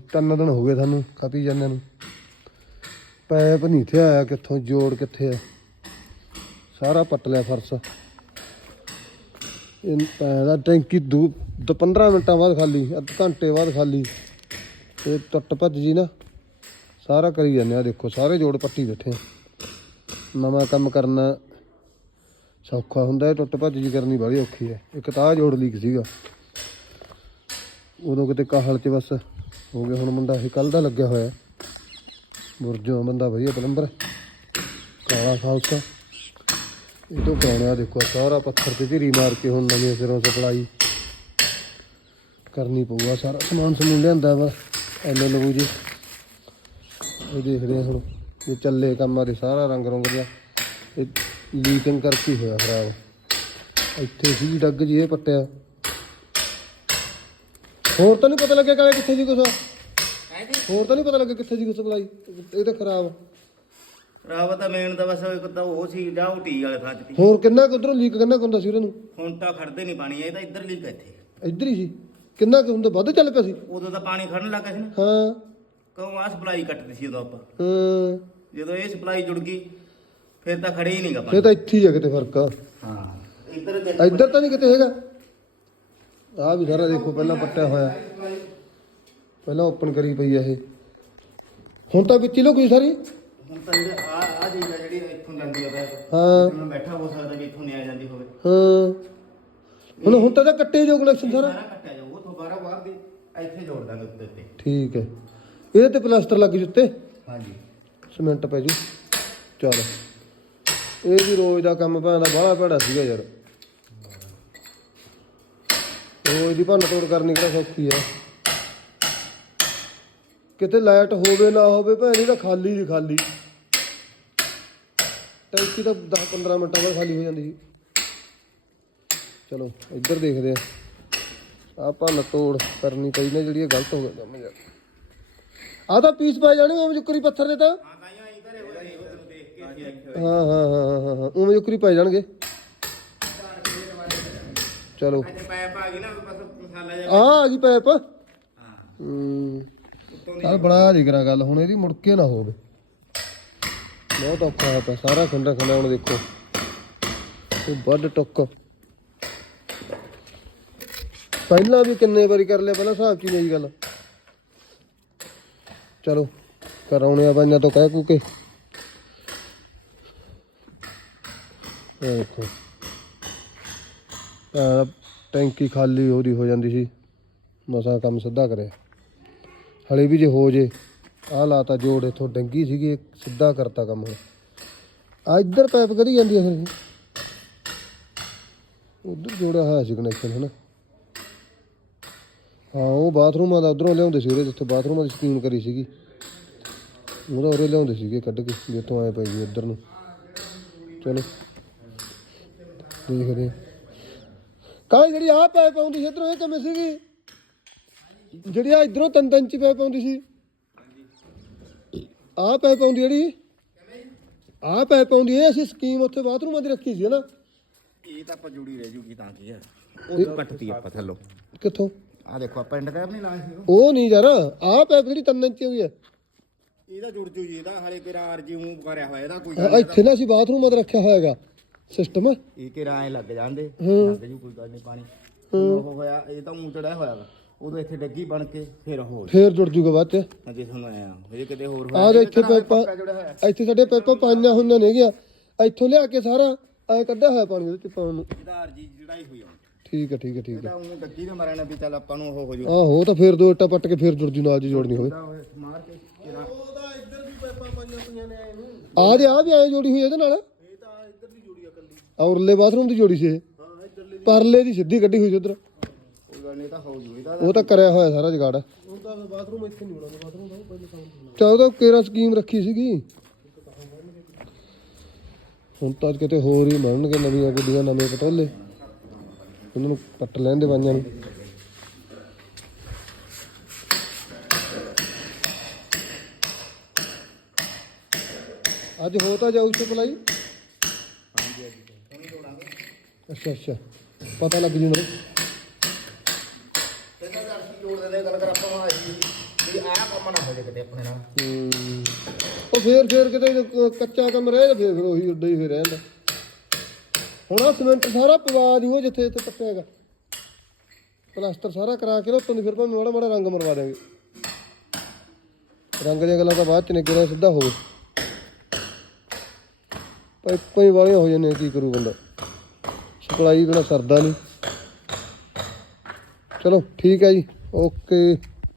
ਤਿੰਨ ਦਿਨ ਹੋ ਗਏ ਸਾਨੂੰ ਖਪੀ ਜਾਂਦੇ ਨੂੰ। ਪੈਪ ਨਹੀਂ ਇੱਥੇ ਆਇਆ ਕਿੱਥੋਂ, ਜੋੜ ਕਿੱਥੇ ਆ। ਸਾਰਾ ਪੱਟ ਲਿਆ ਫਰਸ਼। ਇਹ ਪੈਪ ਦਾ ਟੈਂਕੀ ਦੂ, ਦ 15 ਮਿੰਟਾਂ ਬਾਅਦ ਖਾਲੀ, ਅੱਧ ਘੰਟੇ ਬਾਅਦ ਖਾਲੀ। ਤੇ ਟੁੱਟ ਭੱਜ ਜੀ ਨਾ। ਸਾਰਾ ਕਰੀ ਜਾਂਦੇ ਆ ਦੇਖੋ, ਸਾਰੇ ਜੋੜ ਪੱਟੀ ਬੈਠੇ ਨਵਾਂ ਕੰਮ ਕਰਨਾ ਸੌਖਾ ਹੁੰਦਾ ਹੈ ਟੁੱਟ ਭੱਜ ਜੀ ਕਰਨੀ ਬੜੀ ਔਖੀ ਹੈ ਇੱਕ ਤਾਂ ਜੋੜ ਲੀਕ ਸੀਗਾ। ਉਦੋਂ ਕਿਤੇ ਕਾਹਲ ਚ ਬਸ। ਹੋ ਗਿਆ ਹੁਣ ਮੁੰਡਾ ਇਹ ਕੱਲ ਦਾ ਲੱਗਿਆ ਹੋਇਆ। ਬੁਰਜੋਂ ਬੰਦਾ ਵਧੀਆ ਪਲੰਬਰ। ਕਾਲਾ ਖਾਲਸਾ ਇਹ ਤੋਂ ਕਰਾਉਣਾ ਦੇਖੋ ਸਾਰਾ ਪੱਥਰ ਤੇ ਧੀਰੀ ਮਾਰ ਕੇ ਹੁਣ ਨਵੇਂ ਸਿਰੋਂ ਸਪਲਾਈ ਕਰਨੀ ਪਊਗਾ ਸਾਰਾ ਸਮਾਨ ਸਮੂਨ ਲਿਆਂਦਾ ਵਾ ਐਲ ਲੂ ਜੀ। ਇਹ ਦੇਖਦੇ ਆ ਹੁਣ ਇਹ ਚੱਲੇ ਕੰਮਾਂ ਦੇ ਸਾਰਾ ਰੰਗ ਰੰਗ ਜਿਹਾ। ਇਹ ਲੀਕਿੰਗ ਕਰਕੇ ਹੋਇਆ ਖਰਾਬ। ਇੱਥੇ ਸੀ ਡੱਗ ਜੀ ਇਹ ਪੱਟਿਆ। ਹੋਰ ਤਾਂ ਨਹੀਂ ਪਤਾ ਲੱਗਿਆ ਕਾਲੇ ਕਿੱਥੇ ਜੀ ਕੁਛ। ਹੋਰ ਤਾਂ ਨਹੀਂ ਪਤਾ ਲੱਗਿਆ ਕਿੱਥੇ ਜੀ ਕੁਛ ਸਪਲਾਈ? ਇਹ ਤਾਂ ਖਰਾਬ। ਰਾਵ ਤਾਂ ਮੇਨ ਤਾਂ ਬਸ ਇੱਕ ਤਾਂ ਉਹ ਸੀ ਜਾਂ ਉਹ ਟੀ ਵਾਲੇ ਥਾਂ ਚ ਹੋਰ ਕਿੰਨਾ ਕੁ ਉਧਰੋਂ ਲੀਕ ਕਿੰਨਾ ਕੁ ਹੁੰਦਾ ਸੀ ਉਹਦੇ ਨੂੰ? ਹੁਣ ਤਾਂ ਖੜਦੇ ਨਹੀਂ ਪਾਣੀ ਇਹ ਤਾਂ ਇੱਧਰ ਲੀਕ ਇੱਥੇ। ਇੱਧਰ ਹੀ ਸੀ। ਕਿੰਨਾ ਕੁ ਹੁੰਦਾ ਵੱਧ ਚੱਲ ਪਿਆ ਸੀ? ਉਦੋਂ ਤਾਂ ਪਾਣੀ ਖੜਨ ਲੱਗਾ ਸੀ ਨਾ। ਹਾਂ। ਕਹੋ ਆ ਸਪਲਾਈ ਕੱਟਦੀ ਸੀ ਉਦੋਂ ਆਪਾਂ। ਹਾਂ। ਜਦੋਂ ਇਹ ਸਪਲਾਈ ਜੁੜ ਗਈ ਫਿਰ ਤਾਂ ਖੜੇ ਹੀ ਨਹੀਂਗਾ ਪਾਣੀ ਤਾਂ ਇੱਥੇ ਹੀ ਆ ਕਿਤੇ ਫ਼ਰਕ। ਆ ਹਾਂ ਇੱਧਰ ਇੱਧਰ ਤਾਂ ਨਹੀਂ ਕਿਤੇ ਹੈਗਾ। ਆ ਵੀ ਸਾਰਾ ਦੇਖੋ ਪਹਿਲਾਂ ਪੱਟਿਆ ਹੋਇਆ। ਪਹਿਲਾਂ ਓਪਨ ਕਰੀ ਪਈ ਆ ਇਹ। ਹੁਣ ਤਾਂ ਵਿੱਚ ਹੀ ਲੋਕੀ ਸਾਰੀ। ਹੁਣ ਤਾਂ ਆ ਆ ਆ ਜਿਹੜੀ ਇੱਥੋਂ ਜਾਂਦੀ ਆ ਬੈਠ। ਹਾਂ। ਮੈਂ ਬੈਠਾ ਹੋ ਸਕਦਾ ਵੀ ਇੱਥੋਂ ਨਹੀਂ ਆ ਜਾਂਦੀ ਹੋਵੇ। ਹਾਂ। ਹੁਣ ਹੁਣ ਤਾਂ ਇਹਦਾ ਕੱਟੇ ਜੋ ਕਨੈਕਸ਼ਨ ਸਾਰਾ। ਸਾਰਾ ਕੱਟਿਆ ਜਾਊ ਉਥੋਂ ਬਾਹਰ ਬਾਹਰ ਦੀ ਇੱਥੇ ਜੋੜ ਦਾਂਗੇ ਉੱਤੇ ਉੱਤੇ। ਠੀਕ ਹੈ। ਇਹਦੇ ਤੇ ਪਲਾਸਟਰ ਲੱਗ ਜੂ ਉੱਤੇ। ਹਾਂਜੀ। ਸੀਮੈਂਟ ਪੈ ਜੂ। ਚਲ। ਇਹ ਵੀ ਰੋਜ਼ ਦਾ ਕੰਮ ਭਾਂ ਦਾ ਬਾਹਲਾ ਭੈੜਾ ਸੀਗਾ ਯਾਰ। ਰੋਜ਼ ਦੀ ਭੰਨ ਤੋੜ ਕਰਨੀ ਕਿਹੜਾ ਸੌਖੀ ਆ। ਕਿਤੇ ਲਾਈਟ ਹੋਵੇ ਨਾ ਹੋਵੇ ਭੈਣ ਤਾਂ ਖਾਲੀ ਦੀ ਖਾਲੀ। ਟੈਂਕੀ ਤਾਂ 10 15 ਮਿੰਟਾਂ ਬਾਅਦ ਖਾਲੀ ਹੋ ਜਾਂਦੀ ਸੀ। ਚਲੋ ਇੱਧਰ ਦੇਖਦੇ ਆ। ਆ ਭੰਨ ਤੋੜ ਕਰਨੀ ਪਈ ਨਾ ਜਿਹੜੀ ਗਲਤ ਹੋ ਗਿਆ ਕੰਮ ਯਾਰ। ਆ ਤਾਂ ਪੀਸ ਪੈ ਜਾਣੇ ਉਹ ਜੁਕਰੀ ਪੱਥਰ ਦੇ ਤਾਂ। ਹਾਂ ਹੋ ਉਹ। ਹਾਂ ਹਾਂ ਹਾਂ ਹਾਂ ਹਾਂ ਉਵੇਂ ਜੁਕਰੀ ਪੈ ਜਾਣਗੇ। ਚਲੋ। ਆ ਗਈ ਨਾ ਬਸ ਮਸਾਲਾ ਜਿਹਾ। ਆ ਆ ਗਈ ਪੈਪ। ਹਾਂ। ਚੱਲ ਬਣਾ ਜੀ ਕਰਾਂ ਗੱਲ ਹੁਣ ਇਹਦੀ ਮੁੜ ਕੇ ਨਾ ਹੋਵੇ। ਬਹੁਤ ਔਖਾ ਹੋਇਆ ਪਿਆ ਸਾਰਾ ਖੰਡਾ ਖੰਡਾ ਹੁਣ ਦੇਖੋ। ਉਹ ਵੱਡ ਟੁੱਕ। ਪਹਿਲਾਂ ਵੀ ਕਿੰਨੇ ਵਾਰੀ ਕਰ ਲਿਆ ਪਹਿਲਾਂ ਹਿਸਾਬ ਚ ਹੀ ਨਹੀਂ ਗੱਲ। ਚਲੋ ਕਰਾਉਣੇ ਆ ਬਾਈਆਂ ਤੋਂ ਕਹਿ ਕੂ ਕੇ। ਦੇਖੋ। ਟੈਂਕੀ ਖਾਲੀ ਉਹਦੀ ਹੋ ਜਾਂਦੀ ਸੀ। ਮਸਾ ਕੰਮ ਸਿੱਧਾ ਕਰਿਆ। ਹਲੇ ਵੀ ਜੇ ਹੋ ਜੇ, ਆਹ ਲਾਤਾ ਜੋੜ ਇਥੋਂ ਡੰਗੀ ਸੀਗੀ ਸਿੱਧਾ ਕਰਤਾ ਕੰਮ ਹੁਣ। ਆ ਇੱਧਰ ਪਾਈਪ ਕਰੀ ਜਾਂਦੀ ਹੈ ਫਿਰ ਉਧਰ ਜੋੜਿਆ ਹੋਇਆ ਸੀ ਕਨੈਕਸ਼ਨ ਹਨਾ? ਹਾਂ, ਉਹ ਬਾਥਰੂਮਾਂ ਦਾ ਉਧਰੋਂ ਲਿਆਉਂਦੇ ਸੀ ਉਹਦੇ ਜਿੱਥੇ ਬਾਥਰੂਮਾਂ ਦੀ ਸਕੀਮ ਕਰੀ ਸੀਗੀ। ਉਹਦਾ ਉਰੇ ਲਿਆਉਂਦੇ ਸੀਗੇ ਕੱਢ ਕੇ, ਵੀ ਆਏ ਪਈ ਜੀ ਇੱਧਰ ਨੂੰ। ਚਲੋ, ਦੇਖਦੇ ਕਾਹ ਜਿਹੜੀ ਆਹ ਪਾਈਪ ਆਉਂਦੀ ਸੀ ਇੱਧਰੋਂ, ਇਹ ਕਿਵੇਂ ਸੀਗੀ? ਜਿਹੜੀ ਆ ਇਧਰੋਂ ਤਿੰਨ ਤਿੰਨ ਚ ਪੈਪ ਆਉਂਦੀ ਸੀ। ਆਹ ਪੈਪ ਆਉਂਦੀ ਜਿਹੜੀ? ਆਹ ਪੈਪ ਆਉਂਦੀ ਇਹ ਅਸੀਂ ਸਕੀਮ ਉੱਥੇ ਬਾਥਰੂਮਾਂ ਦੀ ਰੱਖੀ ਸੀ ਨਾ? ਇਹ ਤਾਂ ਆਪਾਂ ਜੁੜੀ ਰਹਿ ਜੂਗੀ ਤਾਂ ਕੀ ਆ। ਉਹ ਕੱਟਤੀ ਆਪਾਂ ਥੱਲੋਂ। ਕਿੱਥੋਂ? ਆ ਦੇਖੋ ਆਪਾਂ ਪਿੰਡ ਕਰ ਨਹੀਂ ਲਾਇਆ ਸੀ ਉਹ। ਨਹੀਂ ਯਾਰ ਆਹ ਪੈਪ ਜਿਹੜੀ ਤਿੰਨ ਇੰਚ ਦੀ ਹੈ ਇਹਦਾ ਜੁੜ ਜੂ ਜੀ ਇਹਦਾ ਹਲੇ ਕਿਰਾ ਆਰਜੀ ਉਂ ਕਰਿਆ ਹੋਇਆ ਇਹਦਾ ਕੋਈ ਆਹ ਇੱਥੇ ਨਾ ਅਸੀਂ ਬਾਥਰੂਮਾਂ ਦਾ ਰੱਖਿਆ ਹੋਇਆ ਹੈਗਾ ਸਿਸਟਮ ਇਹ ਕਿਰਾ ਐ ਲੱਗ ਜਾਂਦੇ ਹੂੰ। ਲੱਗ ਜੂ ਕੋਈ ਗੱਲ ਨਹੀਂ ਪਾਣੀ। ਉਹ ਹੋਇਆ ਇਹ ਤਾਂ ਉਂ ਚੜਿਆ ਹੋਇਆ ਵਾ। ਉਦੋਂ ਇੱਥੇ ਡੱਗੀ ਬਣ ਕੇ ਫਿਰ ਹੋ ਫੇਰ ਜੁੜ ਜੂਗਾ ਬਾਅਦ ਚ। ਅਜੇ ਤੁਹਾਨੂੰ ਆਇਆ ਜੇ ਕਿਤੇ ਹੋਰ ਆਹ ਦੇ ਇੱਥੇ ਪੱਕਾ ਪੈਪਾਂ ਜੁੜਿਆ ਹੋਇਆ। ਇੱਥੇ ਸਾਡੇ ਪੈਪਾਂ ਪਾਈਆਂ ਹੋਈਆਂ ਨੇ ਗਿਆ। ਇੱਥੋਂ ਲਿਆ ਕੇ ਸਾਰਾ ਐ ਕੱਢਿਆ ਹੋਇਆ ਪਾਣੀ ਉਹਦੇ ਚ ਪਾਉਣ ਨੂੰ। ਇਹਦਾ ਆਰਜੀ ਜੜਾਈ ਹੋਈ ਆ। ਠੀਕ ਹੈ ਠੀਕ ਹੈ ਠੀਕ ਹੈ ਇਹਦਾ ਉਂ ਡੱਗੀ ਦੇ ਮਾਰਿਆ ਨਾ ਵੀ ਚੱਲ ਆਪਾਂ ਨੂੰ ਉਹ ਹੋ ਜੂ। ਆਹੋ ਤਾਂ ਫੇਰ ਦੋ ਇੱਟਾਂ ਪੱਟ ਕੇ ਫੇਰ ਜੁੜ ਜੂ ਨਾਲ ਜੀ ਜੋੜਨੀ ਹੋਵੇ। ਮਾਰ ਕੇ ਕਿਰਾ ਉਹਦਾ ਇੱਧਰ ਵੀ ਪੈਪਾਂ ਪਾਈਆਂ ਪਈਆਂ ਨੇ ਇਹਨੂੰ। ਆ ਦੇ ਆ ਵੀ ਐ ਜੋੜੀ ਹੋਈ ਇਹਦੇ ਨਾਲ? ਇਹ ਤਾਂ ਇੱਧਰ ਦੀ ਜੁੜੀ ਆ ਕੱਲੀ ਔਰਲੇ ਬਾਥਰੂਮ ਦੀ ਜੋੜੀ ਸੀ ਇਹ। ਹਾਂ ਇੱਧਰਲੀ ਪਰਲੇ ਦੀ ਸਿੱਧੀ ਕੱਢੀ ਹੋਈ ਸੀ ਉਧਰ। ਨਹੀਂ ਤਾਂ ਹੋ ਜੂ ਇਹਦਾ ਉਹ ਤਾਂ ਕਰਿਆ ਹੋਇਆ ਸਾਰਾ ਜਗਾੜ। ਹੁਣ ਤਾਂ ਬਾਥਰੂਮ ਇੱਥੇ ਨਹੀਂ ਹੋਣਾ ਬਾਥਰੂਮ ਦਾ ਪਹਿਲੇ ਕੰਮ ਚਾ ਉਹਦਾ ਕੇਰਾ ਸਕੀਮ ਰੱਖੀ ਸੀਗੀ? ਹੁਣ ਤਾਂ ਕਿਤੇ ਹੋਰ ਹੀ ਬਣਨਗੇ ਨਵੀਆਂ ਗੱਡੀਆਂ ਨਵੇਂ ਪਟੋਲੇ। ਉਹਨਾਂ ਨੂੰ ਪੱਟ ਲੈਣ ਦੇ ਬਾਈਆਂ ਨੂੰ। ਅੱਜ ਹੋ ਤਾਂ ਜਾਊ ਸਪਲਾਈ ਅੱਛਾ ਅੱਛਾ। ਪਤਾ ਲੱਗ ਜੂ ਮੇਰੇ ਦੇ ਗੱਲ ਕਰ ਆਪਾਂ ਨੂੰ ਵੀ ਆਹ ਕੰਮ ਨਾ ਹੋ ਜੇ ਕਿਤੇ ਆਪਣੇ ਨਾਲ। ਹੂੰ। ਉਹ ਫੇਰ ਫੇਰ ਕਿਤੇ ਕ- ਕੱਚਾ ਕੰਮ ਰਹਿ ਤਾਂ ਫੇਰ ਫਿਰ ਉਹੀ ਉੱਡਾ ਹੀ ਫੇਰ ਰਹਿੰਦਾ ਹੁਣ ਆ ਸਿਮੈਂਟ ਸਾਰਾ ਪਵਾ ਦਿਓ ਜਿੱਥੇ ਇੱਥੇ ਪੱਟਿਆਗਾ ਪਲਾਸਟਰ ਸਾਰਾ ਕਰਾ ਕੇ ਨਾ ਉੱਤੋਂ ਦੀ ਫਿਰ ਭਾਵੇਂ ਮਾੜਾ ਮਾੜਾ ਰੰਗ ਮਰਵਾ ਦੇਵਾਂਗੇ ਰੰਗ ਦੀਆਂ ਗੱਲਾਂ ਤਾਂ ਬਾਅਦ ਚ ਨਿਕਲਣਾ ਸਿੱਧਾ ਹੋਵੇ ਪਾਈਪਾਂ ਹੀ ਵਾਲੀਆਂ ਹੋ ਜਾਂਦੀਆਂ, ਕੀ ਕਰੂ ਬੰਦਾ। ਸਪਲਾਈ ਬਿਨਾ ਸਰਦਾ ਨਹੀਂ। ਚਲੋ, ਠੀਕ ਹੈ ਜੀ। okay